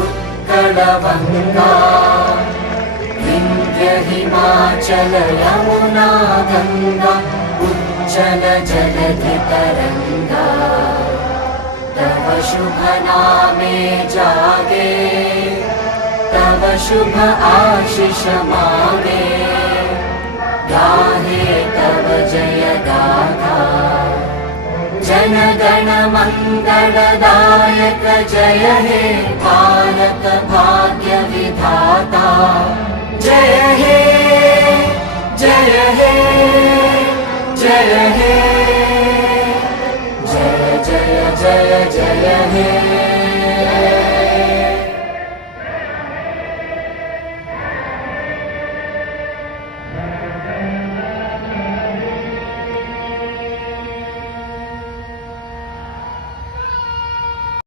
उत्कलवङ्गा विन्ध्य हिमाचल यमुना गङ्गा उच्चल जलधितरङ्गा तव शुभ नामे जागे तव शुभ आशीष मागे गाहे तव जय गाथा जन गण मंगलदायक जय हे भारत भाग्य विधाता जय हे जय हे जय हे जय जय जय जय हे।